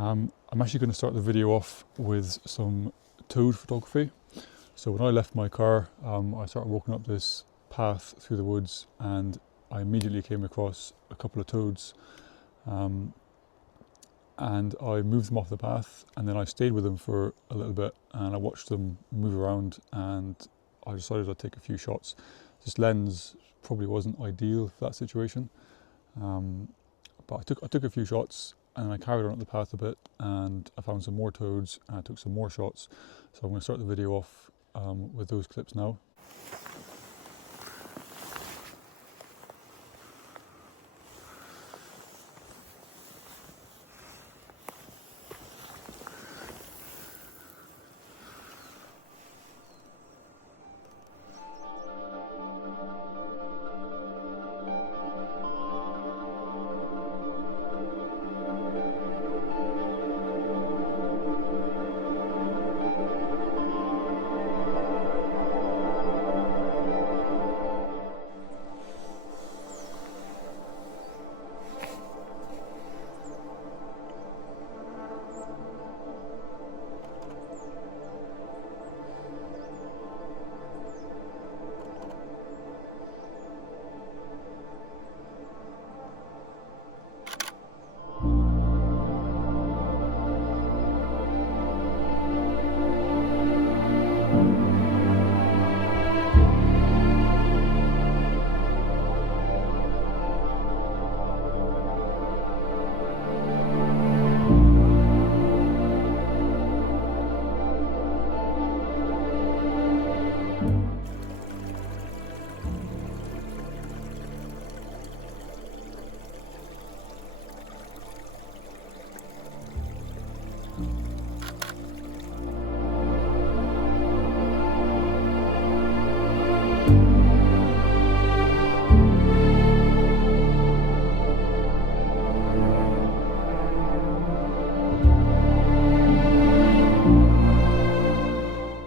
I'm actually going to start the video off with some toad photography. So when I left my car, I started walking up this path through the woods and I immediately came across a couple of toads, and I moved them off the path, and then I stayed with them for a little bit and I watched them move around, and I decided I'd take a few shots. This lens probably wasn't ideal for that situation, but I took a few shots and I carried on up the path a bit and I found some more toads and I took some more shots. So I'm going to start the video off with those clips now.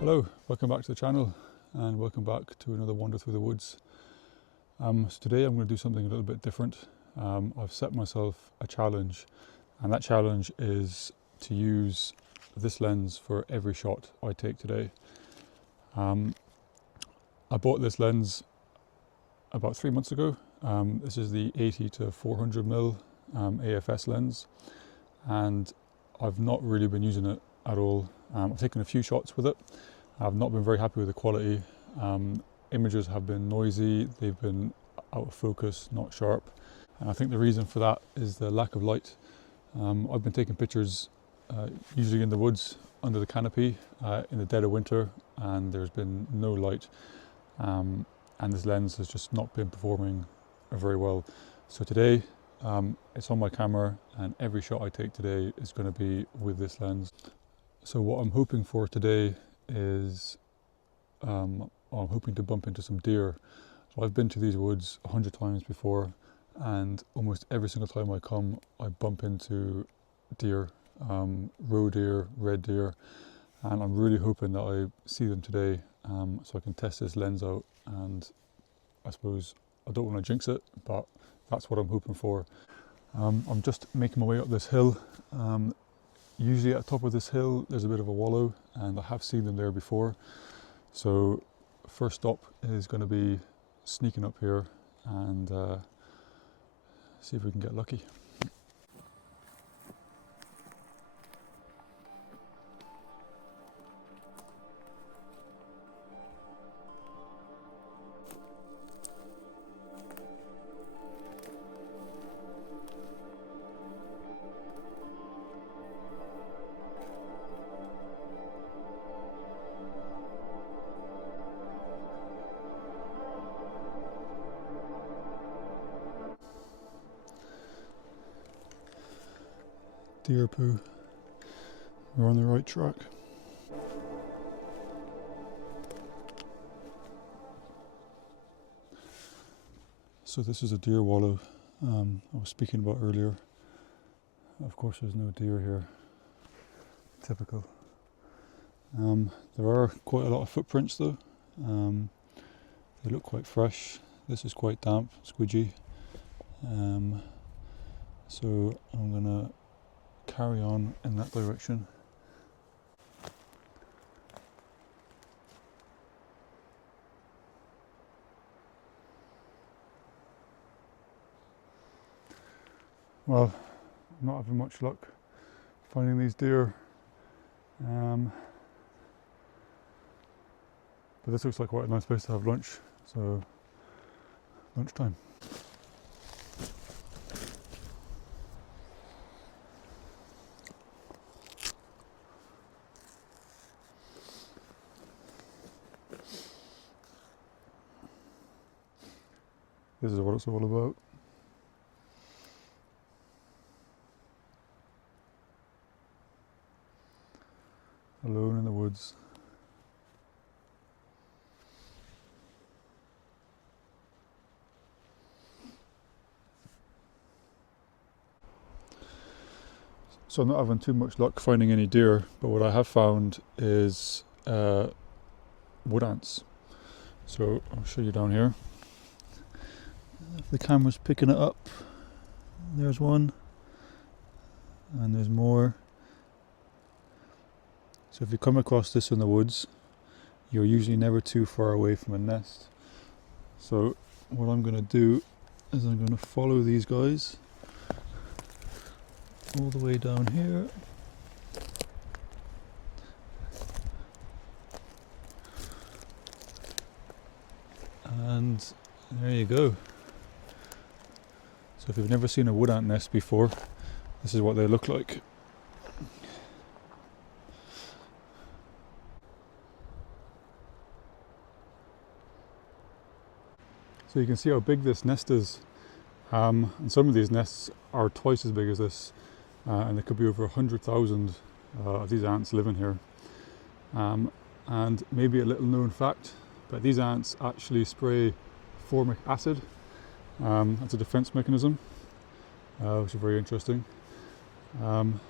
Hello, welcome back to the channel and welcome back to another wander through the woods. So today I'm going to do something a little bit different. I've set myself a challenge, and that challenge is to use this lens for every shot I take today. I bought this lens about 3 months ago. This is the 80 to 400mm AFS lens, and I've not really been using it at all. I've taken a few shots with it. I've not been very happy with the quality. Images have been noisy, they've been out of focus, not sharp. And I think the reason for that is the lack of light. I've been taking pictures usually in the woods under the canopy in the dead of winter, and there's been no light. And this lens has just not been performing very well. So today it's on my camera, and every shot I take today is going to be with this lens. So what I'm hoping for today is I'm hoping to bump into some deer. So I've been to these woods 100 times before, and almost every single time I come I bump into deer, roe deer, red deer, and I'm really hoping that I see them today, so I can test this lens out. And I suppose I don't want to jinx it, but that's what I'm hoping for. I'm just making my way up this hill. Usually at the top of this hill there's a bit of a wallow, and I have seen them there before. So first stop is going to be sneaking up here and see if we can get lucky. Deer poo. We're on the right track. So this is a deer wallow I was speaking about earlier. Of course there's no deer here. Typical. There are quite a lot of footprints though. They look quite fresh. This is quite damp, squidgy. So I'm gonna carry on in that direction. Well, I'm not having much luck finding these deer, but this looks like quite a nice place to have lunch, so lunchtime. This is what it's all about. Alone in the woods. So I'm not having too much luck finding any deer, but what I have found is wood ants. So I'll show you down here. If the camera's picking it up, there's one, and there's more. So if you come across this in the woods, you're usually never too far away from a nest. So what I'm going to do is I'm going to follow these guys all the way down here. And there you go. So if you've never seen a wood ant nest before, this is what they look like. So you can see how big this nest is, and some of these nests are twice as big as this, and there could be over 100,000 of these ants living here. And maybe a little known fact, but these ants actually spray formic acid. That's a defense mechanism, which is very interesting. When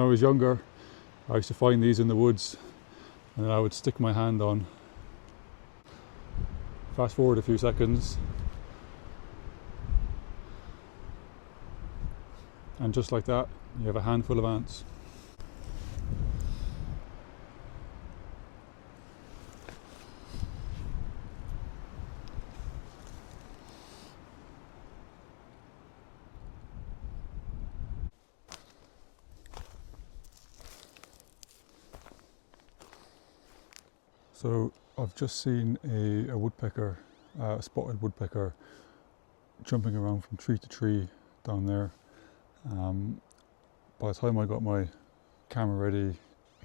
I was younger, I used to find these in the woods, and then I would stick my hand on. Fast forward a few seconds, and just like that, you have a handful of ants. So I've just seen a woodpecker, a spotted woodpecker, jumping around from tree to tree down there. By the time I got my camera ready,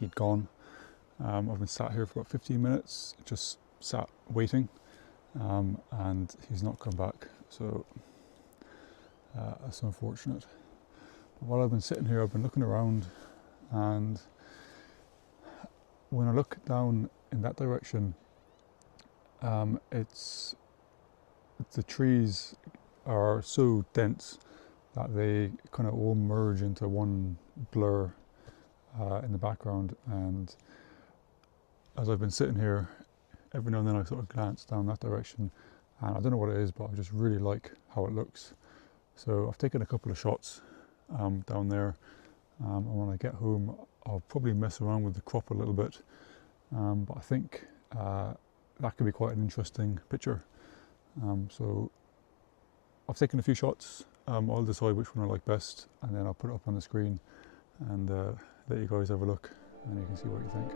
he'd gone. I've been sat here for about 15 minutes, just sat waiting, and he's not come back, so that's unfortunate. But while I've been sitting here, I've been looking around, and when I look down in that direction, the trees are so dense that they kind of all merge into one blur in the background. And as I've been sitting here, every now and then I sort of glance down that direction, and I don't know what it is, but I just really like how it looks. So I've taken a couple of shots down there, and when I get home I'll probably mess around with the crop a little bit, but I think that could be quite an interesting picture. So I've taken a few shots. I'll decide which one I like best, and then I'll put it up on the screen and let you guys have a look, and you can see what you think.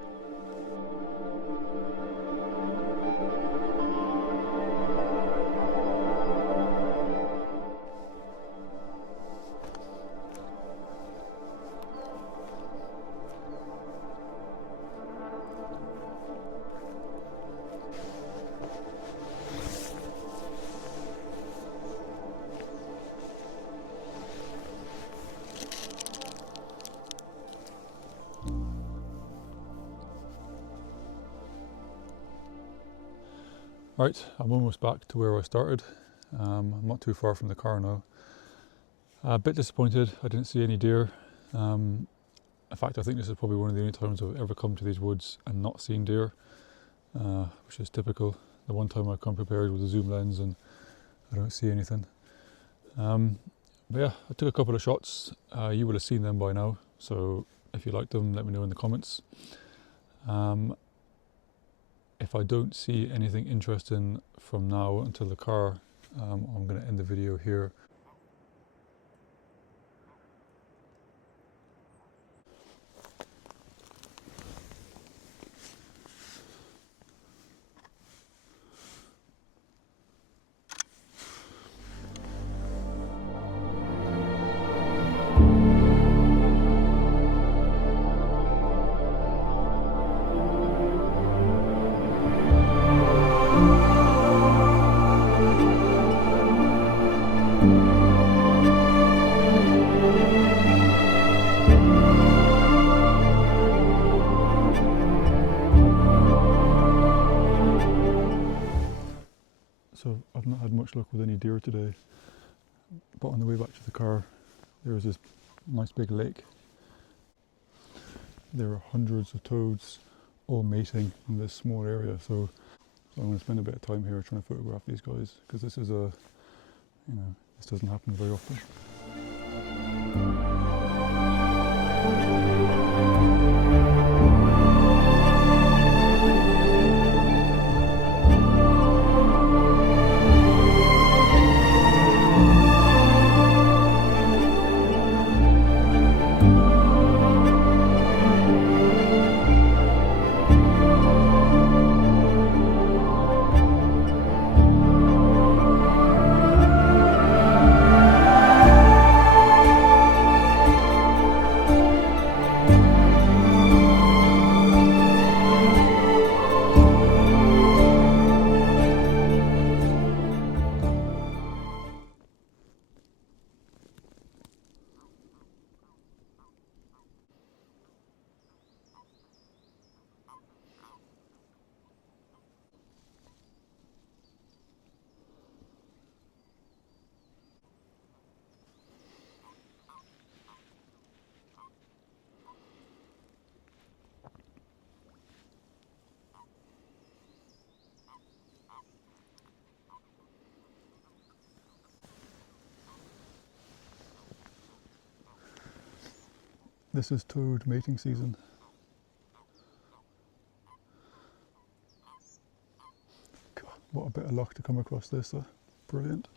Right, I'm almost back to where I started. I'm not too far from the car now. A bit disappointed I didn't see any deer. In fact, I think this is probably one of the only times I've ever come to these woods and not seen deer, which is typical. The one time I come prepared with a zoom lens and I don't see anything. But yeah, I took a couple of shots. You would have seen them by now, So if you like them, let me know in the comments. If I don't see anything interesting from now until the car, I'm going to end the video here. So I've not had much luck with any deer today, but on the way back to the car there was this nice big lake. There are hundreds of toads all mating in this small area, so I'm going to spend a bit of time here trying to photograph these guys, because this is this doesn't happen very often. This is toad mating season. God, what a bit of luck to come across this, though. Brilliant.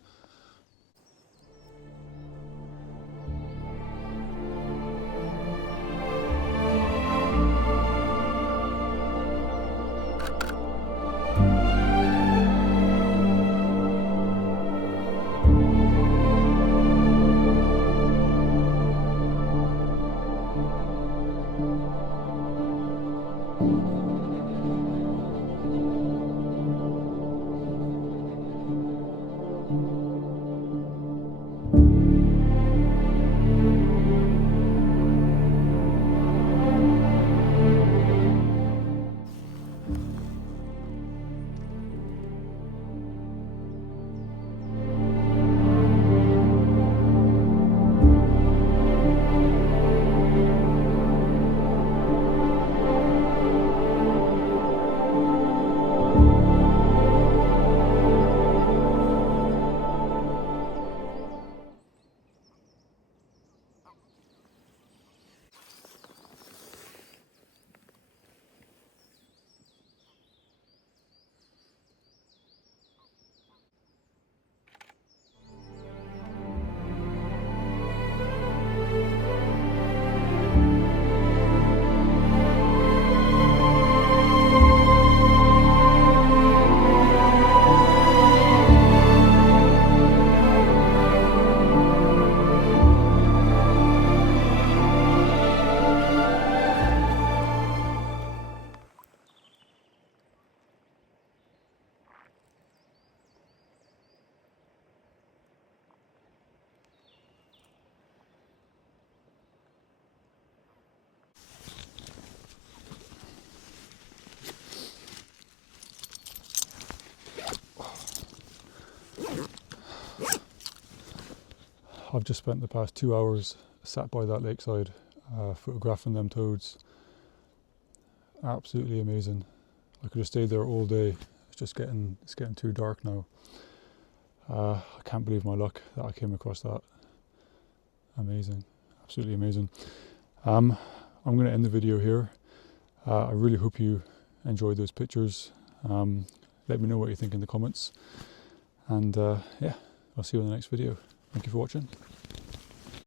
I've just spent the past 2 hours sat by that lakeside photographing them toads. Absolutely amazing. I could have stayed there all day. It's getting too dark now. I can't believe my luck that I came across that. Amazing, absolutely amazing. I'm going to end the video here. I really hope you enjoyed those pictures. Let me know what you think in the comments, and yeah, I'll see you in the next video. Thank you for watching.